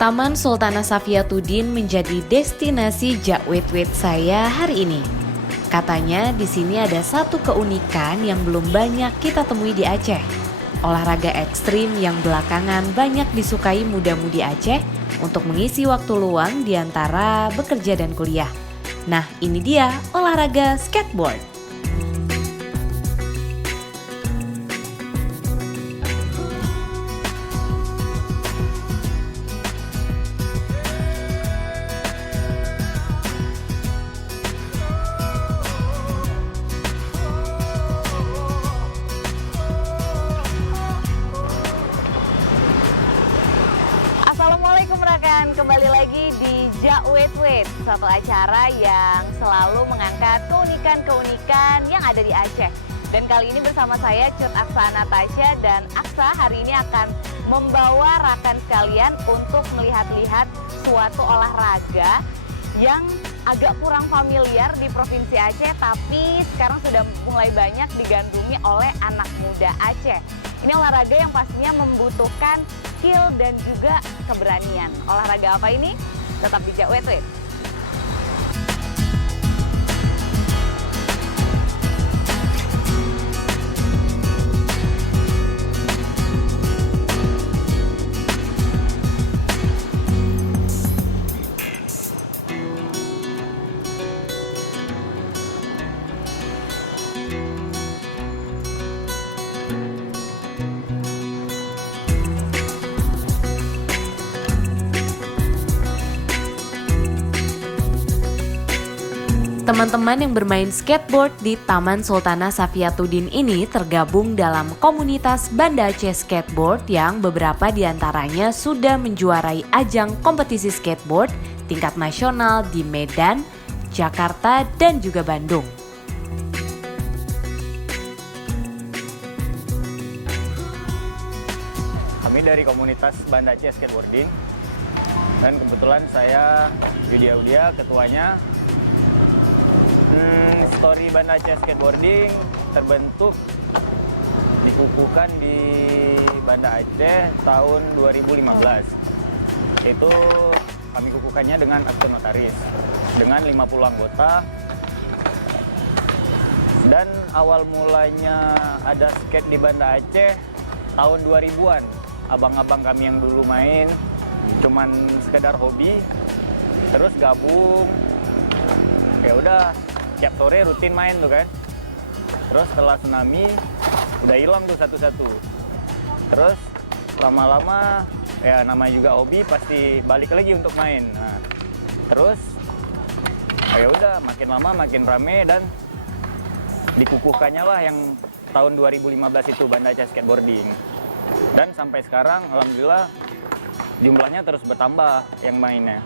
Taman Sultanah Safiatuddin menjadi destinasi jak-wit-wit saya hari ini. Katanya di sini ada satu keunikan yang belum banyak kita temui di Aceh. Olahraga ekstrim yang belakangan banyak disukai muda-mudi Aceh untuk mengisi waktu luang di antara bekerja dan kuliah. Nah, ini dia olahraga skateboard. Assalamualaikum rekan, kembali lagi di Jak-Wit-Wit, suatu acara yang selalu mengangkat keunikan-keunikan yang ada di Aceh. Dan kali ini bersama saya Cut Aksa Natasha, dan Aksa hari ini akan membawa rekan sekalian untuk melihat-lihat suatu olahraga yang agak kurang familiar di Provinsi Aceh, tapi sekarang sudah mulai banyak digandrungi oleh anak muda Aceh. Ini olahraga yang pastinya membutuhkan skill dan juga keberanian. Olahraga apa ini? Tetap di Jak-Wit-Wit. Teman-teman yang bermain skateboard di Taman Sultanah Safiatuddin ini tergabung dalam komunitas Banda Aceh Skateboard yang beberapa diantaranya sudah menjuarai ajang kompetisi skateboard tingkat nasional di Medan, Jakarta, dan juga Bandung. Kami dari komunitas Banda Aceh Skateboarding, dan kebetulan saya Yudi Audia, ketuanya. Story Banda Aceh Skateboarding terbentuk, dikukuhkan di Banda Aceh tahun 2015. Itu kami kukuhkannya dengan akte notaris dengan 50 anggota. Dan awal mulanya ada skate di Banda Aceh tahun 2000-an. Abang-abang kami yang dulu main cuman sekedar hobi, terus gabung. Ya udah, tiap sore rutin main tuh kan. Terus setelah tsunami udah hilang tuh satu-satu. Terus lama-lama ya namanya juga hobi, pasti balik lagi untuk main. Nah, terus ya udah makin lama makin rame, dan dikukuhkannya lah yang tahun 2015 itu Banda Aceh Skateboarding. Dan sampai sekarang alhamdulillah jumlahnya terus bertambah yang mainnya.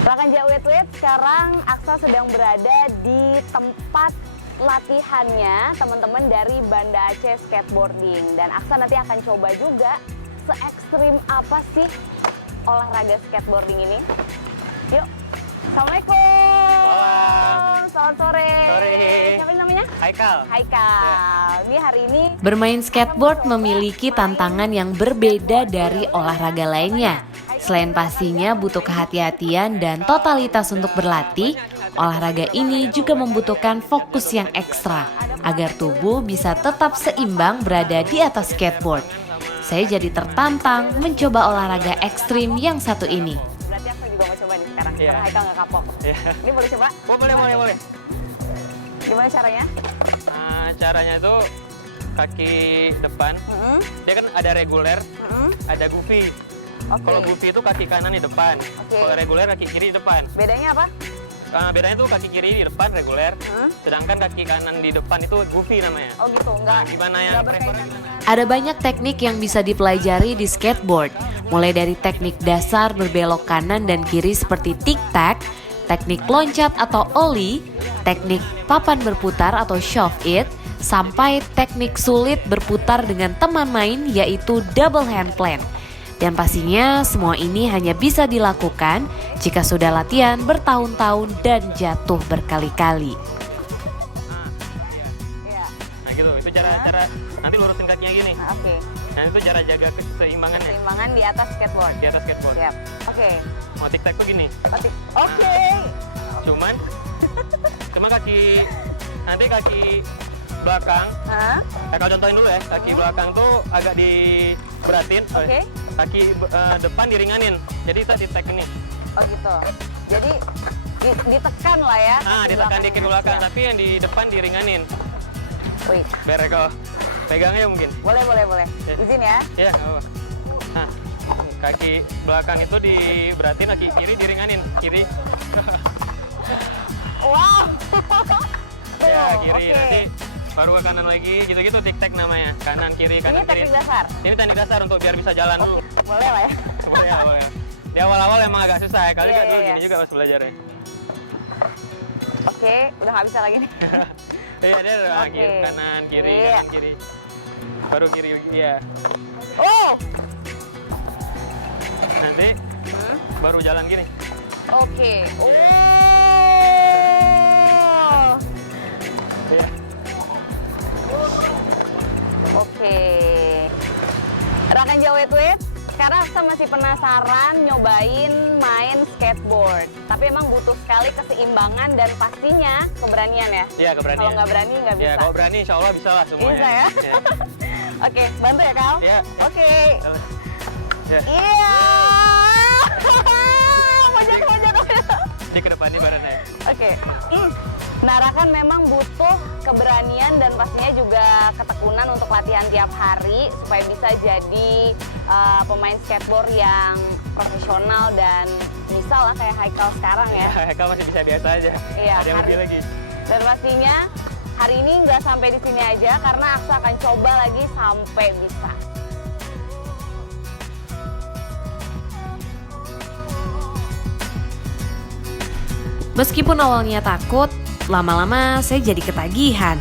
Rekan Jak-Wit-Wit, sekarang Aksa sedang berada di tempat latihannya teman-teman dari Banda Aceh Skateboarding. Dan Aksa nanti akan coba juga se-ekstrim apa sih olahraga skateboarding ini. Yuk, Assalamualaikum. Selamat sore. Siapa namanya? Haikal. Haikal. Ini hari ini Bermain skateboard memiliki tantangan yang berbeda dari olahraga lainnya. Selain pastinya butuh kehati-hatian dan totalitas untuk berlatih, olahraga ini juga membutuhkan fokus yang ekstra agar tubuh bisa tetap seimbang berada di atas skateboard. Saya jadi tertantang mencoba olahraga ekstrim yang satu ini. berarti aku juga mau coba nih sekarang. Iya. Karena Haikal nggak kapok. Iya. Ini boleh coba? Oh, boleh. Gimana caranya? Caranya itu kaki depan, dia kan ada reguler, ada goofy. Oke. Kalau goofy itu kaki kanan di depan, kalau reguler kaki kiri di depan. Bedanya apa? Bedanya tuh kaki kiri di depan reguler, sedangkan kaki kanan di depan itu goofy namanya. Oh gitu, enggak. Gimana yang Nggak berkaitan. Ada banyak teknik yang bisa dipelajari di skateboard, mulai dari teknik dasar berbelok kanan dan kiri seperti tic-tac, teknik loncat atau ollie, teknik papan berputar atau shove it, sampai teknik sulit berputar dengan teman main yaitu double hand plant. Dan pastinya semua ini hanya bisa dilakukan jika sudah latihan bertahun-tahun dan jatuh berkali-kali. Iya. Nah gitu, Itu cara nanti lurusin kakinya gini. Nah, oke. Nah itu cara jaga keseimbangannya. Keseimbangan di atas skateboard. Di atas skateboard. Siap. Oke. Mau tic-tac tuh gini. Oke. Cuma nanti kaki belakang. Kalau contohin dulu ya, kaki belakang tuh agak diberatin. Oke. Kaki depan diringanin. Jadi kita tic-tac ini. Oh gitu. Jadi ditekan lah ya. Nah, ditekan dikit ke belakang, tapi yang di depan diringanin. Wih. Biar kalau pegang aja mungkin. Boleh. Ya. Izin ya. Iya, nggak apa-apa. Nah, kaki belakang itu diberatin, kaki kiri diringanin. Kiri. Wow. Ya, kiri. Oke. Nanti baru ke kanan lagi, gitu-gitu tic-tac namanya. Kanan, kiri, kanan, Ini kiri. teknik dasar. Ini teknik dasar untuk biar bisa jalan dulu. Boleh lah ya. Boleh. Di awal-awal emang agak susah ya, kali Iya, dulu iya. gini juga pas belajarnya. Oke, udah nggak bisa lagi nih. Iya, dia udah Oke. kanan, kiri, Iya. kanan, kiri. Baru kiri, iya. Oh. Nanti baru jalan gini. Oke. Oh. Iya. Oke. Rekan Jawetwet, sekarang saya masih penasaran nyobain main skateboard. Tapi emang butuh sekali keseimbangan dan pastinya keberanian ya. Iya, keberanian. Kalau nggak berani nggak bisa. Ya, kalau berani insya Allah bisa lah semuanya. Bisa ya? Iya. Oke, bantu ya Kal? Iya. Oke. Ya. Iya. Mau jatuh. Ini ke depannya barannya. Oke. Narakan memang butuh keberanian dan pastinya juga ketekunan untuk latihan tiap hari supaya bisa jadi pemain skateboard yang profesional dan bisa lah kayak Haikal sekarang ya. Haikal masih bisa biasa aja. Iya, Ada yang lebih lagi. Dan pastinya hari ini nggak sampai di sini aja karena Aksa akan coba lagi sampai bisa. Meskipun awalnya takut, lama-lama saya jadi ketagihan.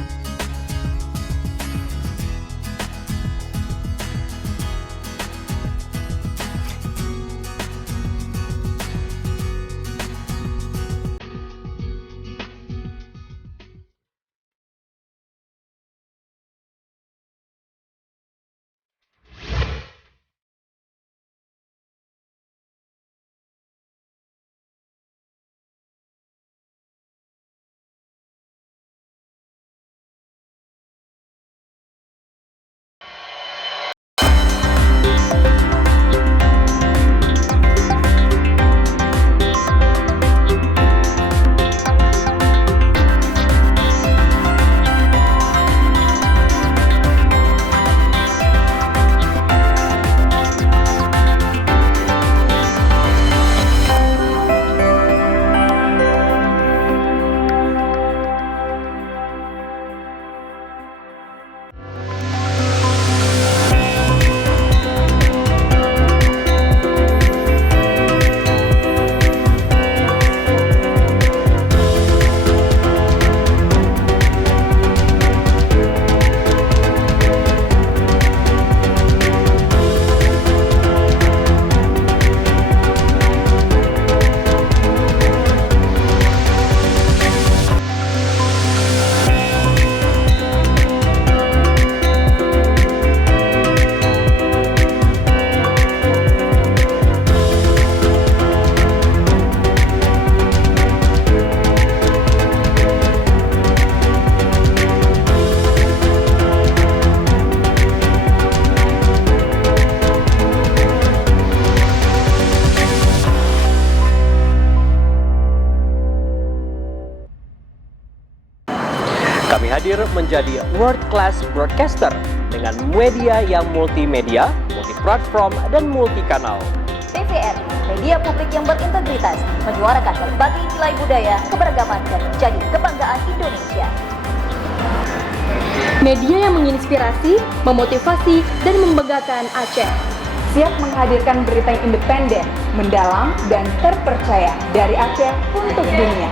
Kami hadir menjadi world class broadcaster dengan media yang multimedia, multiplatform, dan multikanal. TVRI, media publik yang berintegritas, menyuarakan berbagai nilai budaya, keberagaman, dan menjadi kebanggaan Indonesia. Media yang menginspirasi, memotivasi, dan membanggakan Aceh. Siap menghadirkan berita yang independen, mendalam, dan terpercaya dari Aceh untuk dunia.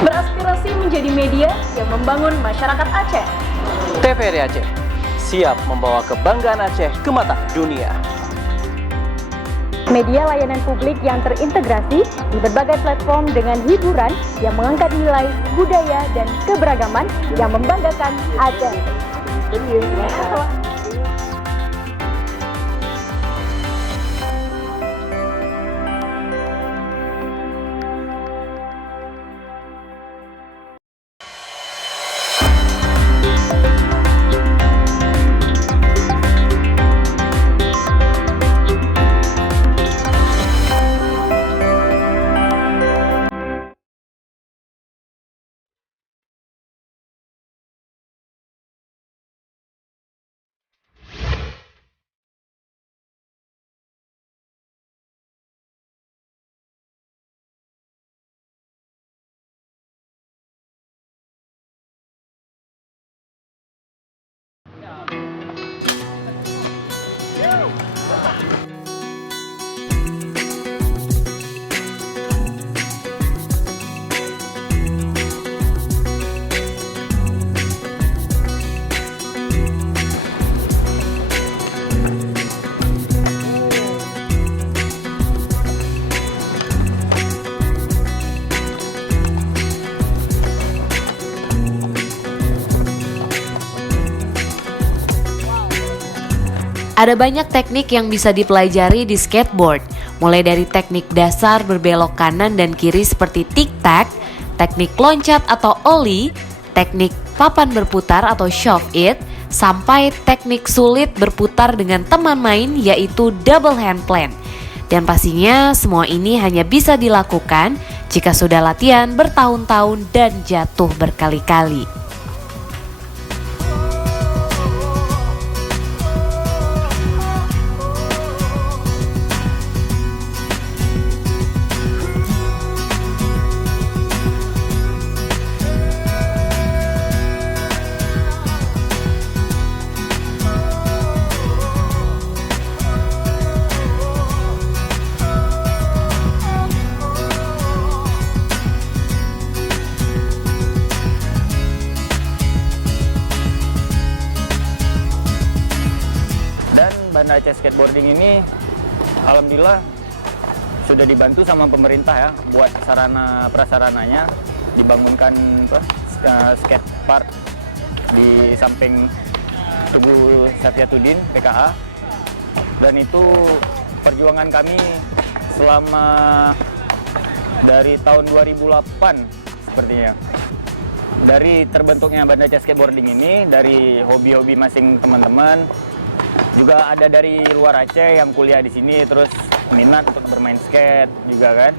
Beraspirasi menjadi media yang membangun masyarakat Aceh. TVRI Aceh, siap membawa kebanggaan Aceh ke mata dunia. Media layanan publik yang terintegrasi di berbagai platform dengan hiburan yang mengangkat nilai, budaya, dan keberagaman yang membanggakan Aceh. Ada banyak teknik yang bisa dipelajari di skateboard, mulai dari teknik dasar berbelok kanan dan kiri seperti tic-tac, teknik loncat atau ollie, teknik papan berputar atau shove it, sampai teknik sulit berputar dengan teman main yaitu double hand plant. Dan pastinya semua ini hanya bisa dilakukan jika sudah latihan bertahun-tahun dan jatuh berkali-kali. Banda Aceh Skateboarding ini alhamdulillah sudah dibantu sama pemerintah ya buat sarana prasarananya, dibangunkan skate park di samping Tugu Satyatudin PKA, dan itu perjuangan kami selama dari tahun 2008 sepertinya. Dari terbentuknya Banda Aceh Skateboarding ini dari hobi-hobi masing teman-teman. Juga ada dari luar Aceh yang kuliah di sini terus minat untuk bermain skate juga kan.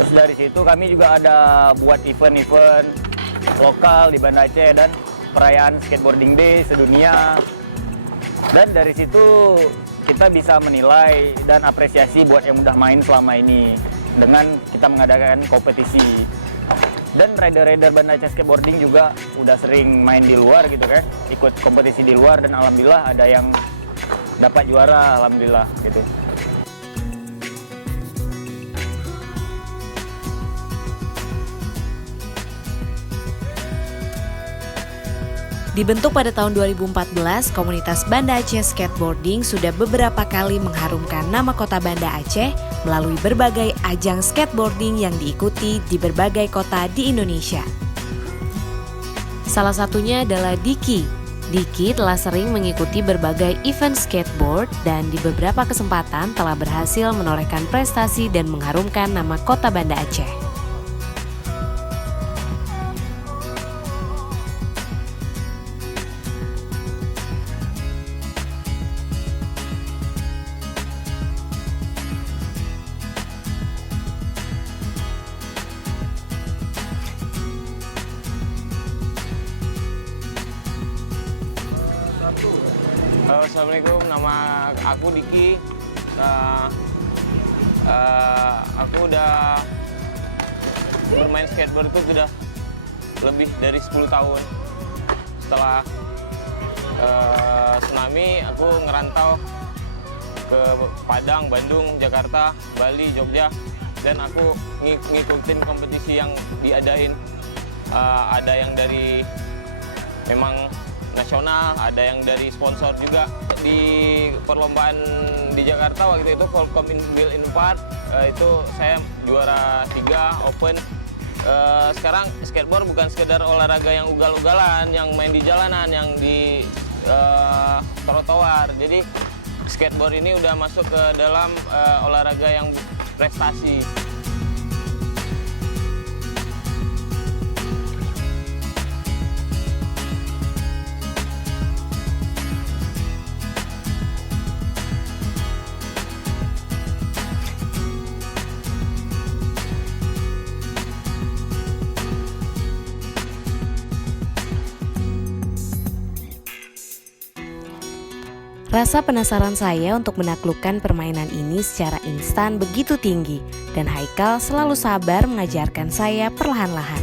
Terus dari situ kami juga ada buat event-event lokal di Banda Aceh dan perayaan Skateboarding Day sedunia. Dan dari situ kita bisa menilai dan apresiasi buat yang udah main selama ini dengan kita mengadakan kompetisi. Dan rider-rider Banda Aceh Skateboarding juga udah sering main di luar gitu kan, ikut kompetisi di luar, dan alhamdulillah ada yang dapat juara, alhamdulillah gitu. Dibentuk pada tahun 2014, komunitas Banda Aceh Skateboarding sudah beberapa kali mengharumkan nama kota Banda Aceh melalui berbagai ajang skateboarding yang diikuti di berbagai kota di Indonesia. Salah satunya adalah Diki. Diki telah sering mengikuti berbagai event skateboard dan di beberapa kesempatan telah berhasil menorehkan prestasi dan mengharumkan nama kota Banda Aceh. Assalamualaikum, nama aku Diki. Aku udah bermain skateboard itu sudah lebih dari 10 tahun. Setelah tsunami, aku ngerantau ke Padang, Bandung, Jakarta, Bali, Jogja, dan aku ngikutin kompetisi yang diadain. Ada yang dari memang nasional, ada yang dari sponsor juga. di perlombaan di Jakarta waktu itu Volcom Build Invert, itu saya juara 3 open. Sekarang skateboard bukan sekedar olahraga yang ugal-ugalan, yang main di jalanan, yang di trotoar. Jadi skateboard ini udah masuk ke dalam olahraga yang prestasi. Rasa penasaran saya untuk menaklukkan permainan ini secara instan begitu tinggi, dan Haikal selalu sabar mengajarkan saya perlahan-lahan.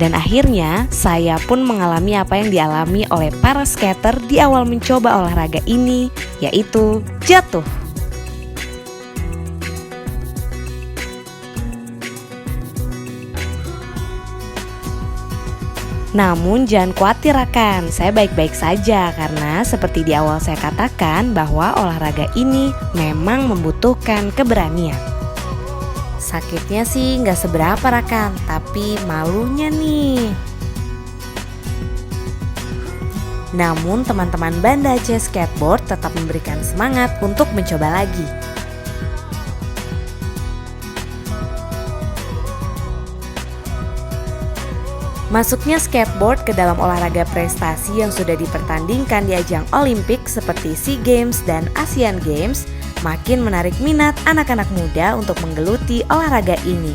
Dan akhirnya, saya pun mengalami apa yang dialami oleh para skater di awal mencoba olahraga ini, yaitu jatuh. Namun jangan khawatir rekan, saya baik-baik saja karena seperti di awal saya katakan bahwa olahraga ini memang membutuhkan keberanian. Sakitnya sih nggak seberapa rekan, tapi malunya nih. Namun teman-teman Banda Aceh Skateboard tetap memberikan semangat untuk mencoba lagi. Masuknya skateboard ke dalam olahraga prestasi yang sudah dipertandingkan di ajang Olimpik seperti SEA Games dan Asian Games makin menarik minat anak-anak muda untuk menggeluti olahraga ini.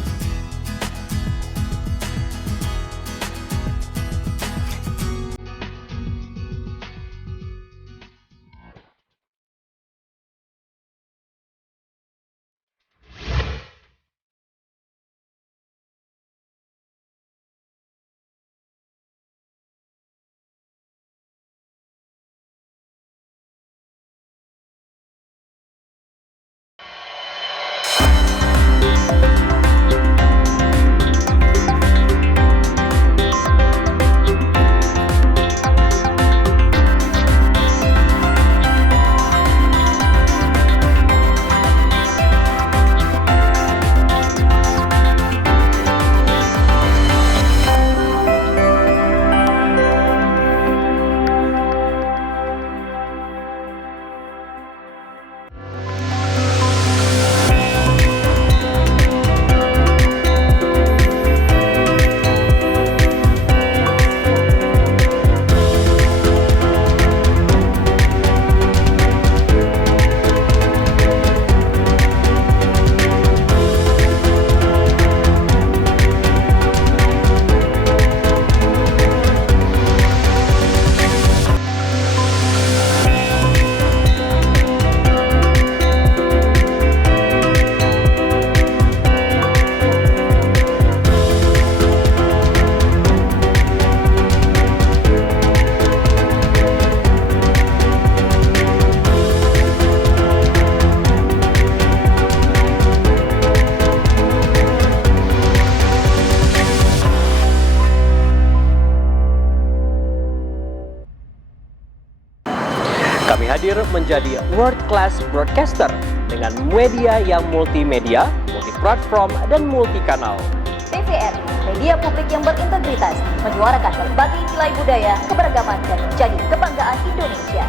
Kami hadir menjadi world class broadcaster dengan media yang multimedia, multi-platform, dan multi-kanal. TVRI, media publik yang berintegritas, menyuarakan berbagai nilai budaya, keberagaman, dan menjadi kebanggaan Indonesia.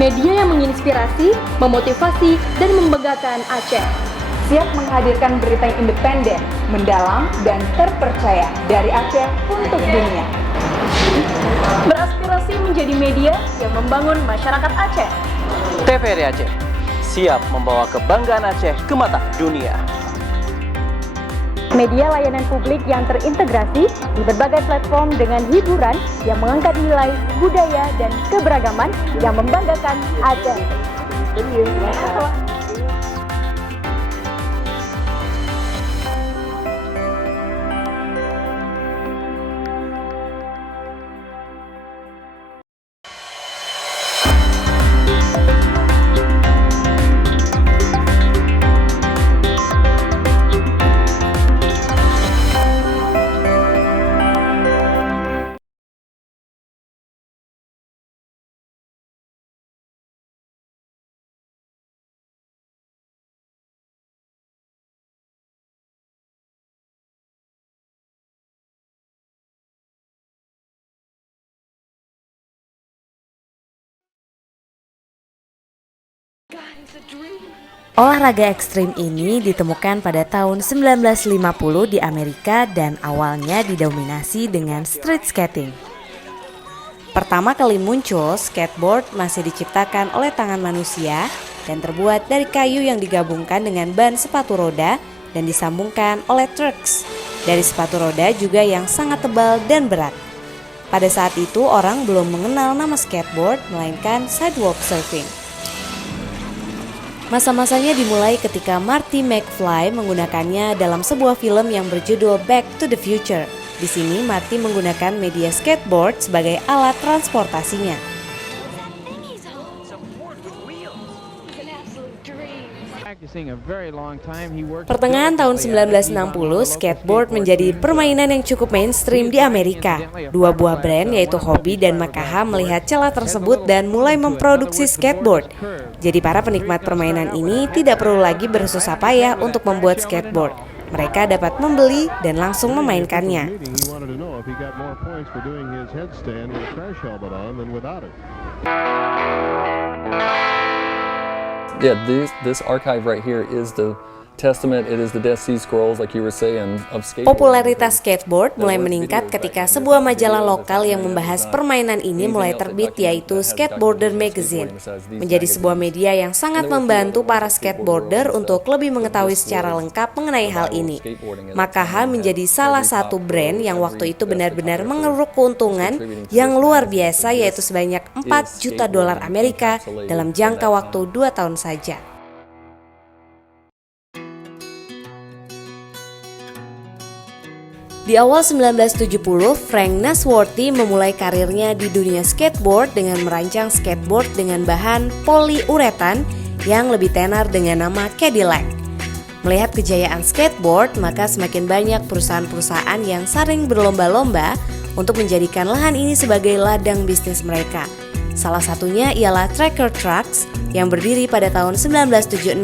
Media yang menginspirasi, memotivasi, dan membanggakan Aceh. Siap menghadirkan berita yang independen, mendalam, dan terpercaya dari Aceh untuk dunia. Beraspirasi menjadi media yang membangun masyarakat Aceh. TVRI Aceh, siap membawa kebanggaan Aceh ke mata dunia. Media layanan publik yang terintegrasi di berbagai platform dengan hiburan yang mengangkat nilai, budaya, dan keberagaman yang membanggakan Aceh. Olahraga ekstrim ini ditemukan pada tahun 1950 di Amerika dan awalnya didominasi dengan street skating. Pertama kali muncul, skateboard masih diciptakan oleh tangan manusia dan terbuat dari kayu yang digabungkan dengan ban sepatu roda dan disambungkan oleh trucks dari sepatu roda juga yang sangat tebal dan berat. Pada saat itu orang belum mengenal nama skateboard melainkan sidewalk surfing. Masa-masanya dimulai ketika Marty McFly menggunakannya dalam sebuah film yang berjudul Back to the Future. Di sini Marty menggunakan media skateboard sebagai alat transportasinya. Pertengahan tahun 1960, skateboard menjadi permainan yang cukup mainstream di Amerika. Dua buah brand yaitu Hobie dan Makaha melihat celah tersebut dan mulai memproduksi skateboard. Jadi para penikmat permainan ini tidak perlu lagi bersusah payah untuk membuat skateboard. Mereka dapat membeli dan langsung memainkannya. Yeah, this archive right here is the testament, it is the Dead Sea Scrolls like you were saying of skateboarding. Popularitas skateboard mulai meningkat ketika sebuah majalah lokal yang membahas permainan ini mulai terbit, yaitu Skateboarder Magazine. Menjadi sebuah media yang sangat membantu para skateboarder untuk lebih mengetahui secara lengkap mengenai hal ini. Makaha menjadi salah satu brand yang waktu itu benar-benar mengeruk keuntungan yang luar biasa, yaitu sebanyak $4 juta Amerika dalam jangka waktu 2 tahun saja. Di awal 1970, Frank Nasworthy memulai karirnya di dunia skateboard dengan merancang skateboard dengan bahan poliuretan yang lebih tenar dengan nama Cadillac. Melihat kejayaan skateboard, maka semakin banyak perusahaan-perusahaan yang saling berlomba-lomba untuk menjadikan lahan ini sebagai ladang bisnis mereka. Salah satunya ialah Tracker Trucks yang berdiri pada tahun 1976.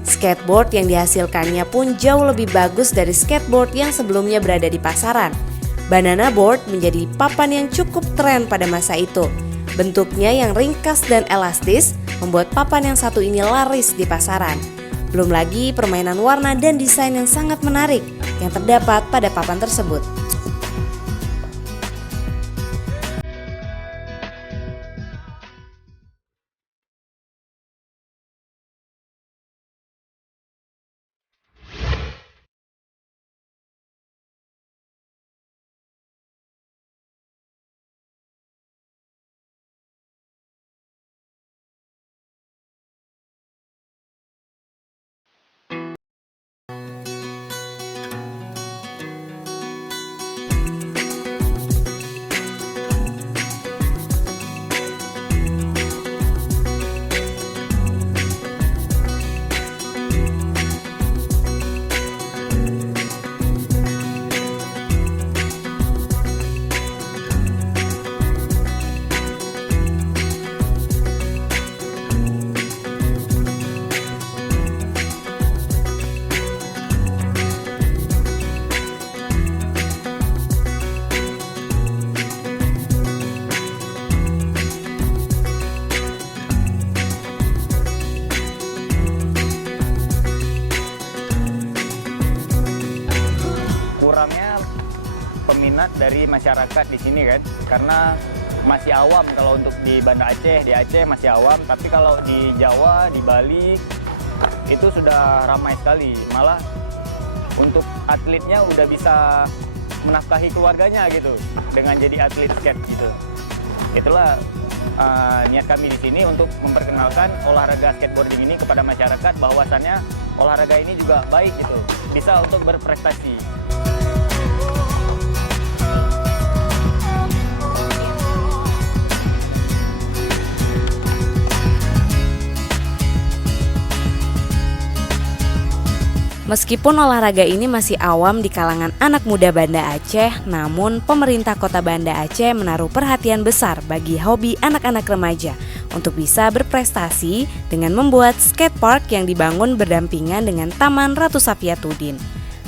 Skateboard yang dihasilkannya pun jauh lebih bagus dari skateboard yang sebelumnya berada di pasaran. Banana board menjadi papan yang cukup tren pada masa itu. Bentuknya yang ringkas dan elastis membuat papan yang satu ini laris di pasaran. Belum lagi permainan warna dan desain yang sangat menarik yang terdapat pada papan tersebut. Peminat dari masyarakat di sini kan, karena masih awam kalau untuk di Banda Aceh, di Aceh masih awam, tapi kalau di Jawa, di Bali itu sudah ramai sekali. Malah untuk atletnya udah bisa menafkahi keluarganya gitu dengan jadi atlet skate gitu. Itulah niat kami di sini untuk memperkenalkan olahraga skateboarding ini kepada masyarakat, bahwasannya olahraga ini juga baik gitu, bisa untuk berprestasi. Meskipun olahraga ini masih awam di kalangan anak muda Banda Aceh, namun pemerintah Kota Banda Aceh menaruh perhatian besar bagi hobi anak-anak remaja untuk bisa berprestasi dengan membuat skatepark yang dibangun berdampingan dengan Taman Ratu Safiatuddin,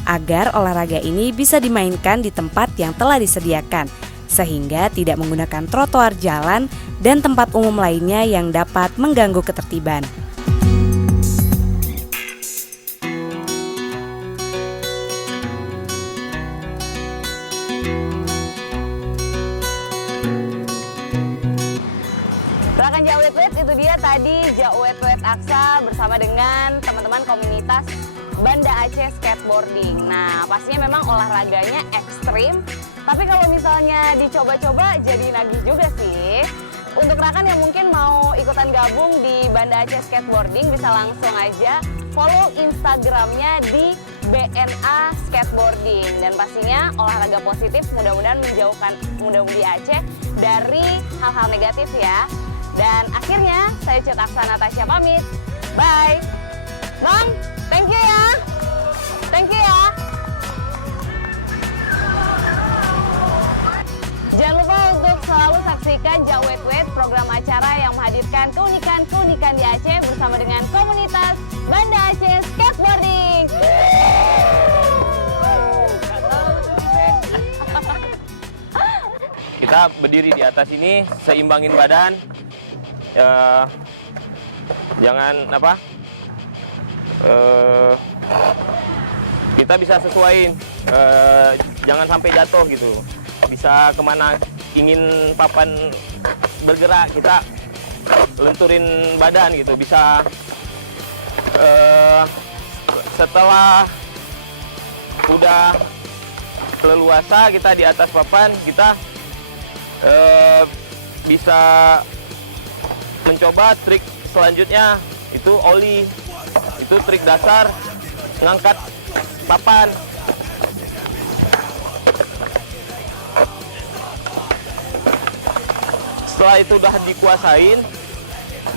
agar olahraga ini bisa dimainkan di tempat yang telah disediakan, sehingga tidak menggunakan trotoar jalan dan tempat umum lainnya yang dapat mengganggu ketertiban. dia tadi Jauwet-Wet Aksa bersama dengan teman-teman komunitas Banda Aceh Skateboarding. Nah, pastinya memang olahraganya ekstrim, tapi kalau misalnya dicoba-coba jadi nagih juga sih. Untuk rekan yang mungkin mau ikutan gabung di Banda Aceh Skateboarding, bisa langsung aja follow Instagramnya di BNA Skateboarding. Dan pastinya olahraga positif mudah-mudahan menjauhkan muda-mudi Aceh dari hal-hal negatif ya. Dan akhirnya saya Cut Aksa Natasha pamit. Bye. Bang, thank you ya. Thank you ya. Jangan lupa untuk selalu saksikan Jauwet-Wet, program acara yang menghadirkan keunikan-keunikan di Aceh bersama dengan komunitas Banda Aceh Skateboarding. Kita berdiri di atas ini, seimbangin badan. Jangan apa? Kita bisa sesuaiin, jangan sampai jatuh gitu. Bisa kemana ingin papan bergerak, kita lenturin badan gitu. Bisa setelah udah leluasa kita di atas papan, kita bisa mencoba trik selanjutnya, itu ollie. Itu trik dasar ngangkat papan. Setelah itu udah dikuasain,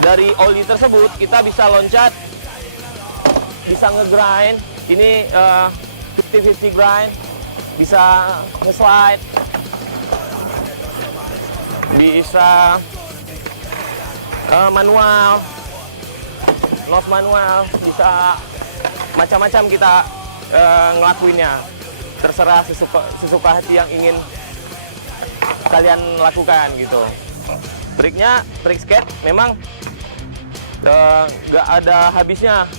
dari ollie tersebut kita bisa loncat, bisa nge-grind. Ini 50-50 grind, bisa nge-slide, bisa manual, nose manual, bisa macam-macam kita ngelakuinnya. Terserah sesuka hati yang ingin kalian lakukan gitu. Triknya, trik skate memang nggak ada habisnya,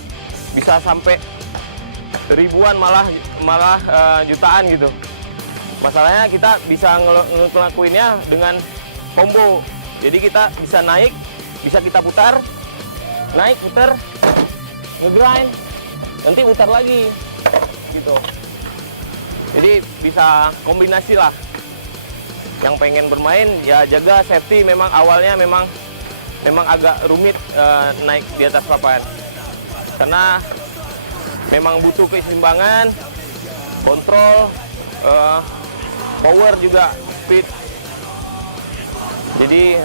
bisa sampai ribuan malah jutaan gitu. Masalahnya kita bisa ngelakuinnya dengan combo. Jadi kita bisa naik, bisa kita putar, naik, putar, nge-grind, nanti putar lagi gitu. Jadi bisa kombinasi lah. Yang pengen bermain ya jaga safety, memang awalnya memang agak rumit naik di atas papan. Karena memang butuh keseimbangan, kontrol, power juga, speed. Jadi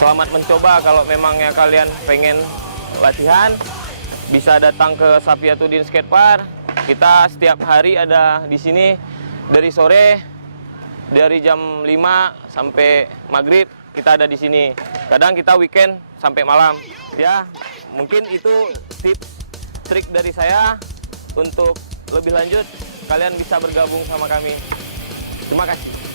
selamat mencoba. Kalau memangnya kalian pengen latihan, bisa datang ke Safiatuddin Skatepark. Kita setiap hari ada di sini dari sore, dari jam 5 sampai maghrib kita ada di sini. Kadang kita weekend sampai malam. Ya, mungkin itu tips trik dari saya. Untuk lebih lanjut, kalian bisa bergabung sama kami. Terima kasih.